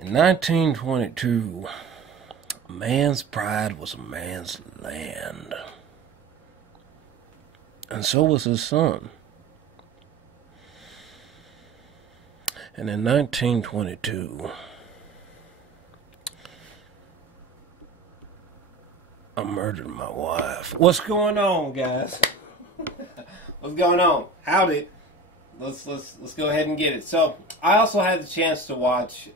In 1922, a man's pride was a man's land. And so was his son. And in 1922, I murdered my wife. What's going on, guys? What's going on? Howdy. Let's go ahead and get it. So I also had the chance to watch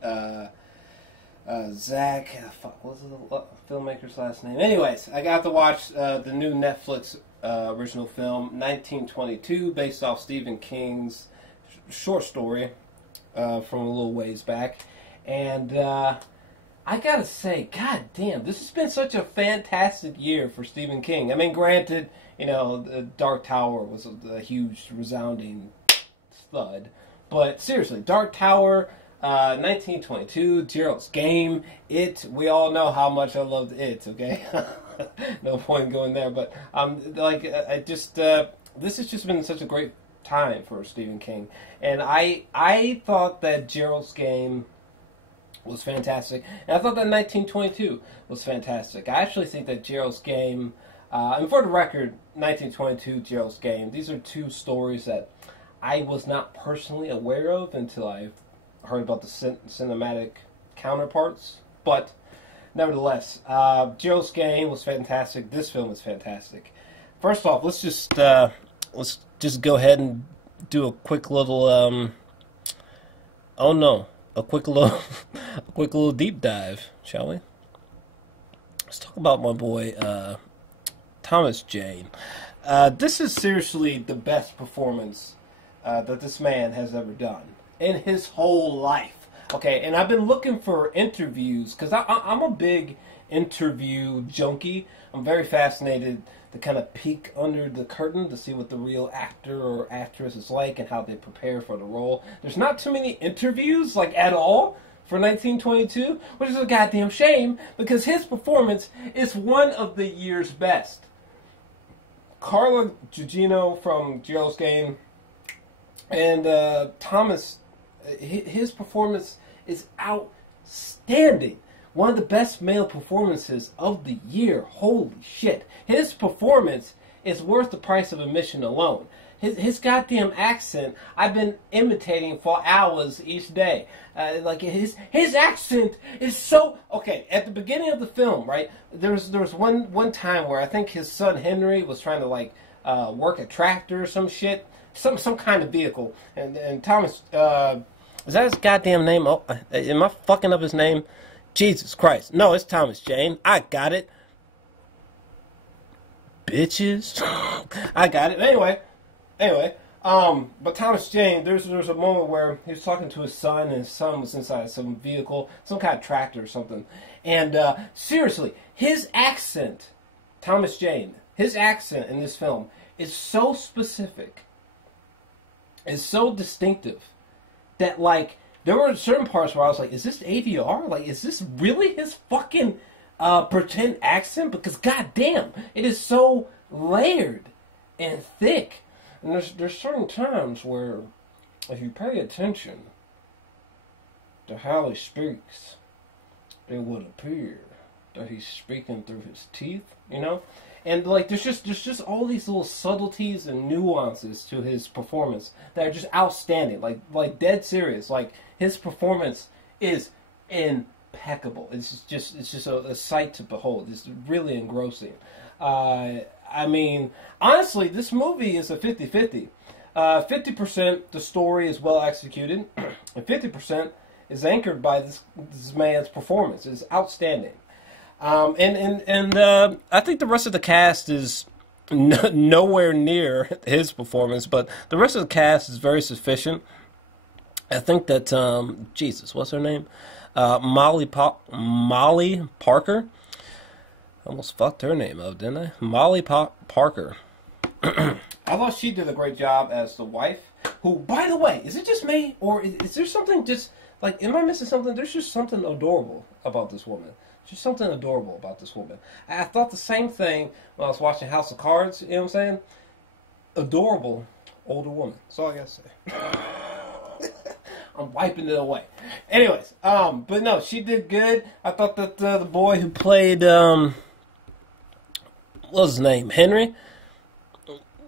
Zak. What's the filmmaker's last name? Anyways, I got to watch the new Netflix original film 1922, based off Stephen King's short story from a little ways back, and I gotta say, god damn, this has been such a fantastic year for Stephen King. I mean, granted, you know, Dark Tower was a huge, resounding thud, but seriously, Dark Tower, 1922, Jor-Els Game, It. We all know how much I loved It. Okay, no point going there, but this has just been such a great time for Stephen King, and I thought that Jor-Els Game was fantastic, and I thought that 1922 was fantastic. I actually think that Jor-Els Game, and for the record, 1922, Jor-Els Game, these are two stories that I was not personally aware of until I heard about the cinematic counterparts, but nevertheless, Jor-Els Game was fantastic. This film is fantastic. First off, let's just go ahead and do a quick little a quick little deep dive, shall we? Let's talk about my boy Thomas Jane. This is seriously the best performance that this man has ever done in his whole life. Okay, and I've been looking for interviews because I'm a big interview junkie. I'm very fascinated to kind of peek under the curtain to see what the real actor or actress is like and how they prepare for the role. There's not too many interviews, like, at all for 1922, which is a goddamn shame because his performance is one of the year's best. Carla Gugino from Jor-Els Game and Thomas, his performance is outstanding. One of the best male performances of the year. Holy shit. His performance is worth the price of admission alone. His goddamn accent, I've been imitating for hours each day. His accent is so... Okay, at the beginning of the film, right, there was one time where I think his son Henry was trying to, work a tractor or some shit. Some kind of vehicle. And Thomas... is that his goddamn name? Oh, am I fucking up his name? Jesus Christ. No, it's Thomas Jane. I got it. Bitches. I got it. Anyway. But Thomas Jane, there's a moment where he was talking to his son, and his son was inside some vehicle, some kind of tractor or something. And, seriously, his accent, Thomas Jane, his accent in this film is so specific, is so distinctive, that, like, there were certain parts where I was like, is this ADR? Like, is this really his fucking pretend accent? Because, goddamn, it is so layered and thick. And there's certain times where, if you pay attention to how he speaks, it would appear that he's speaking through his teeth, you know? And, like, there's just all these little subtleties and nuances to his performance that are just outstanding. Like dead serious. Like, his performance is impeccable. It's just a sight to behold. It's really engrossing. I mean, honestly, this movie is a 50-50. 50% the story is well executed, and 50% is anchored by this man's performance. It's outstanding. I think the rest of the cast is nowhere near his performance, but the rest of the cast is very sufficient. I think that, Jesus, what's her name? Molly Parker. I almost fucked her name up, didn't I? Molly Parker. I thought she did a great job as the wife, who, by the way, is it just me, or is there something just, like, am I missing something? There's just something adorable about this woman. Just something adorable about this woman. I thought the same thing when I was watching House of Cards, you know what I'm saying? Adorable older woman. That's all I gotta say. I'm wiping it away. Anyways, but no, she did good. I thought that the boy who played, what was his name? Henry?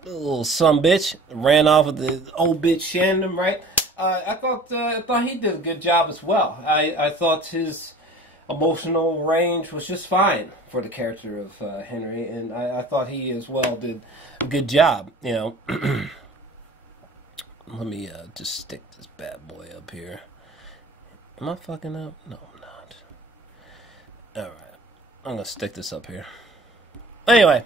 Little son bitch. Ran off with the old bitch Shannon, right? I thought he did a good job as well. I thought his emotional range was just fine for the character of Henry, and I thought he as well did a good job, you know. Let me just stick this bad boy up here. Am I fucking up? No, I'm not. Alright. I'm going to stick this up here. Anyway.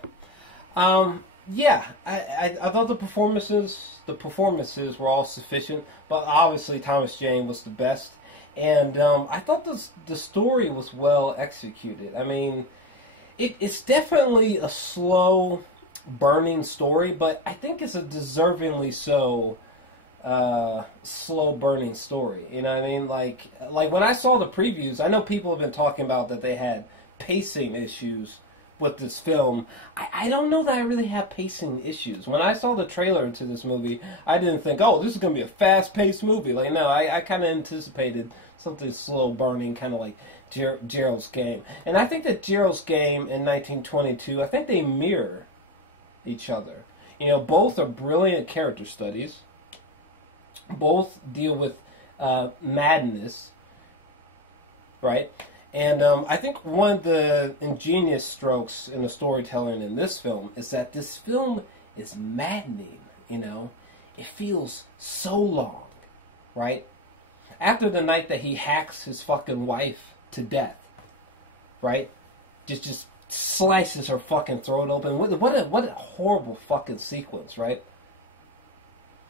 Yeah. I thought the performances were all sufficient. But obviously Thomas Jane was the best. And I thought the story was well executed. I mean, it's definitely a slow burning story. But I think it's a deservingly so slow burning story. You know what I mean? Like when I saw the previews, I know people have been talking about that they had pacing issues with this film. I don't know that I really have pacing issues. When I saw the trailer to this movie, I didn't think, oh, this is going to be a fast-paced movie. Like, no, I kind of anticipated something slow burning, kind of like Jor-Els Game. And I think that Jor-Els Game in 1922, I think they mirror each other. You know, both are brilliant character studies. Both deal with madness, right? And I think one of the ingenious strokes in the storytelling in this film is that this film is maddening, you know? It feels so long, right? After the night that he hacks his fucking wife to death, right? Just slices her fucking throat open. What a horrible fucking sequence, right?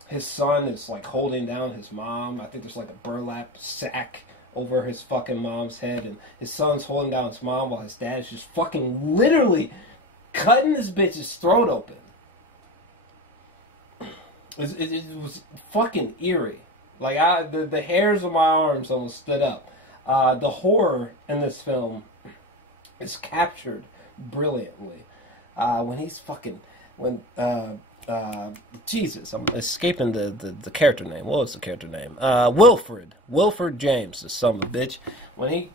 His son is like holding down his mom. I think there's like a burlap sack over his fucking mom's head, and his son's holding down his mom while his dad's just fucking literally cutting this bitch's throat open. It was fucking eerie. Like the hairs on my arms almost stood up. The horror in this film is captured brilliantly. Jesus, I'm escaping the character name. What was the character name? Wilfred James, the son of a bitch. When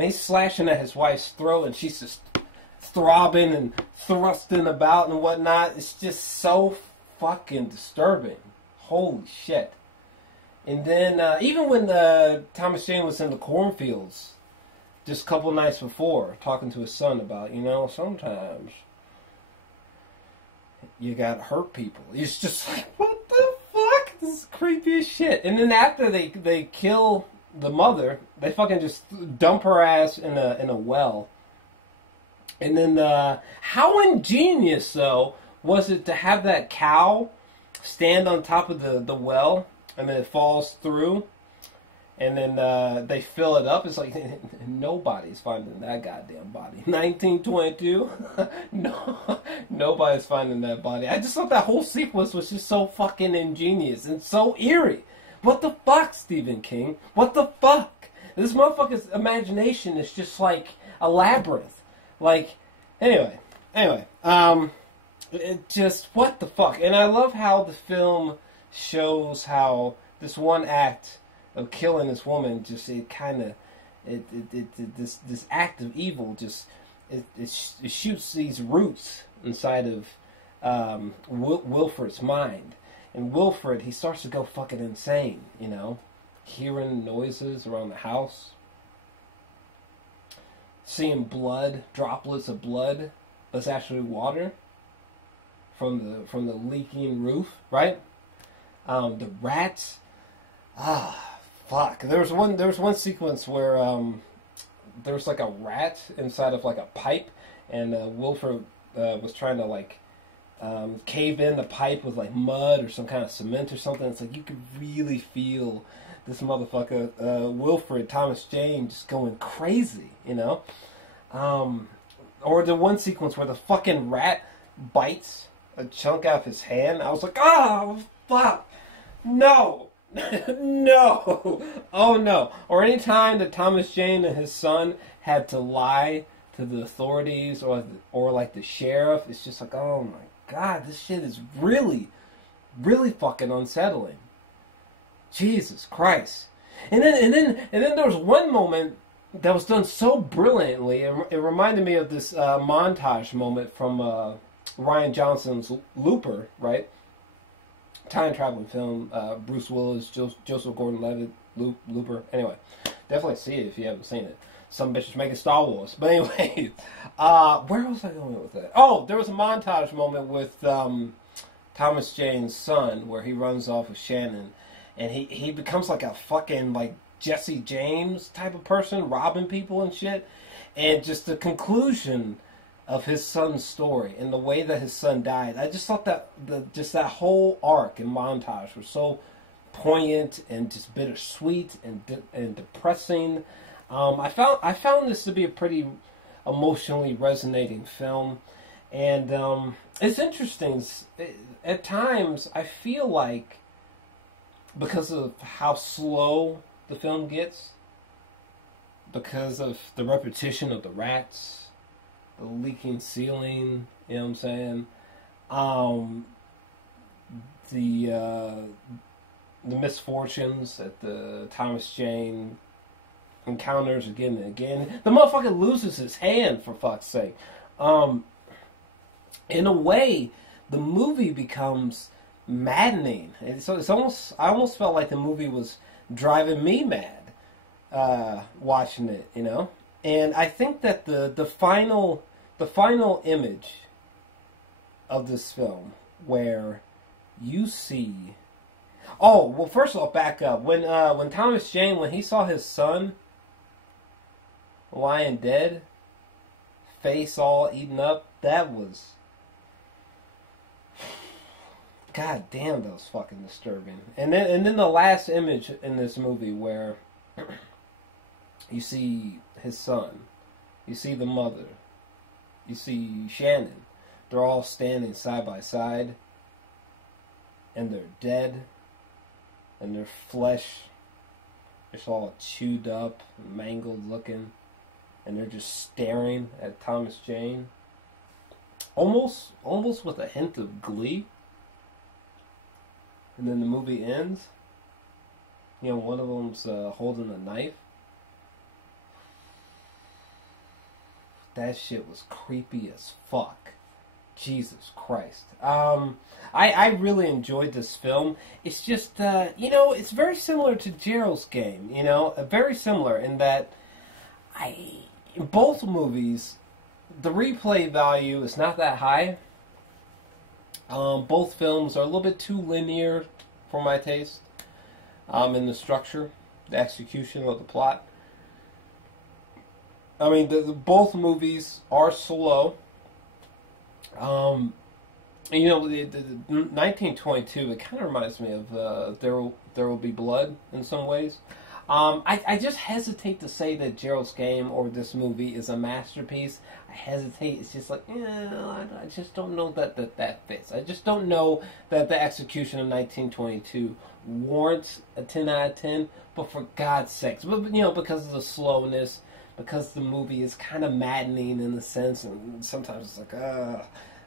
he's slashing at his wife's throat and she's just throbbing and thrusting about and whatnot, it's just so fucking disturbing. Holy shit. And then, even when Thomas Jane was in the cornfields just a couple nights before, talking to his son about, you know, sometimes you gotta hurt people. It's just like, what the fuck? This is creepy as shit. And then after they kill the mother, they fucking just dump her ass in a well. And then how ingenious though was it to have that cow stand on top of the well, and then it falls through, and then they fill it up. It's like nobody's finding that goddamn body. 1922, no, nobody's finding that body. I just thought that whole sequence was just so fucking ingenious and so eerie. What the fuck, Stephen King? What the fuck? This motherfucker's imagination is just like a labyrinth. Like, anyway, it just, what the fuck? And I love how the film shows how this one act of killing this woman, just this act of evil, just it shoots these roots inside of Wilfred's mind. And Wilfred, he starts to go fucking insane, you know, hearing noises around the house, seeing blood, droplets of blood that's actually water from the leaking roof, right? The rats, fuck. There was one sequence where there was like a rat inside of like a pipe, and Wilfred was trying to like cave in the pipe with like mud or some kind of cement or something. It's like you could really feel this motherfucker, Wilfred Thomas Jane, just going crazy, you know? Or the one sequence where the fucking rat bites a chunk out of his hand. I was like, oh, fuck. No. No. Oh, no. Or any time that Thomas Jane and his son had to lie to the authorities or like the sheriff, it's just like, oh my God, this shit is really, really fucking unsettling. Jesus Christ. And then there was one moment that was done so brilliantly. It reminded me of this montage moment from Rian Johnson's Looper, right? Time traveling film. Bruce Willis, Joseph Gordon-Levitt, Looper. Anyway, definitely see it if you haven't seen it. Some bitches making Star Wars. But anyway, where was I going with that? Oh, there was a montage moment with Thomas Jane's son where he runs off with Shannon, and he becomes like a fucking like Jesse James type of person, robbing people and shit. And just the conclusion of his son's story and the way that his son died, I just thought that that whole arc and montage was so poignant and just bittersweet and depressing. I found this to be a pretty emotionally resonating film, and it's interesting. At times, I feel like because of how slow the film gets, because of the repetition of the rats, the leaking ceiling, you know what I'm saying? The misfortunes that the Thomas Jane encounters again and again. The motherfucker loses his hand, for fuck's sake. In a way, the movie becomes maddening. And so it's almost, I almost felt like the movie was driving me mad watching it, you know? And I think that the final image of this film where you see... Oh, well, first of all, back up. When Thomas Jane, when he saw his son lying dead, face all eaten up, that was... God damn, that was fucking disturbing. And then the last image in this movie where you see his son, you see the mother, you see Shannon. They're all standing side by side, and they're dead, and their flesh is all chewed up, mangled looking, and they're just staring at Thomas Jane, almost with a hint of glee. And then the movie ends. You know, one of them's holding a knife. That shit was creepy as fuck. Jesus Christ. I really enjoyed this film. It's just, you know, it's very similar to Jor-Els Game, you know? Very similar in that in both movies, the replay value is not that high. Both films are a little bit too linear for my taste in the structure, the execution of the plot. I mean, both movies are slow. You know, the 1922, it kind of reminds me of There Will Be Blood in some ways. I just hesitate to say that Jor-Els Game or this movie is a masterpiece. I hesitate. It's just like, I just don't know that fits. I just don't know that the execution of 1922 warrants a 10 out of 10. But for God's sakes, but you know, because of the slowness, because the movie is kind of maddening in a sense, and sometimes it's like,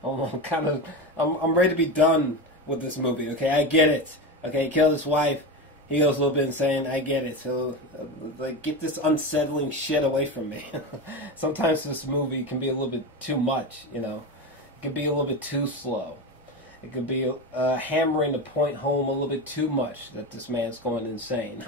I'm ready to be done with this movie. Okay, I get it. Okay, he killed his wife. He goes a little bit insane. I get it. So, like, get this unsettling shit away from me. Sometimes this movie can be a little bit too much, you know. It can be a little bit too slow. It could be hammering the point home a little bit too much that this man's going insane.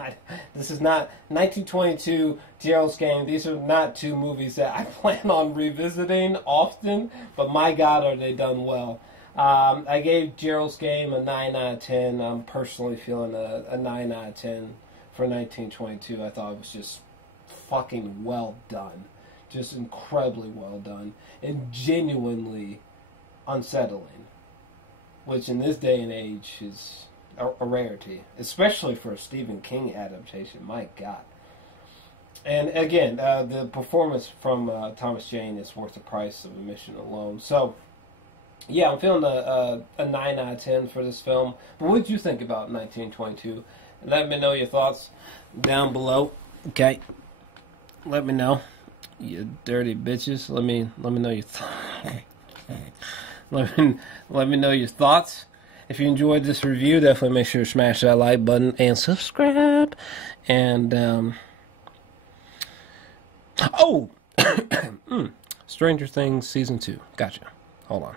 This is not 1922, Jor-Els Game. These are not two movies that I plan on revisiting often, but my God, are they done well. I gave Jor-Els Game a 9 out of 10. I'm personally feeling a 9 out of 10 for 1922. I thought it was just fucking well done. Just incredibly well done. And genuinely unsettling. Which in this day and age is a rarity. Especially for a Stephen King adaptation. My God. And again, the performance from Thomas Jane is worth the price of admission alone. So... yeah, I'm feeling a 9 out of 10 for this film. But what did you think about 1922? Let me know your thoughts down below. Okay, let me know, you dirty bitches. Let me know your let me know your thoughts. If you enjoyed this review, definitely make sure to smash that like button and subscribe. And, oh! Stranger Things Season 2. Gotcha. Hold on.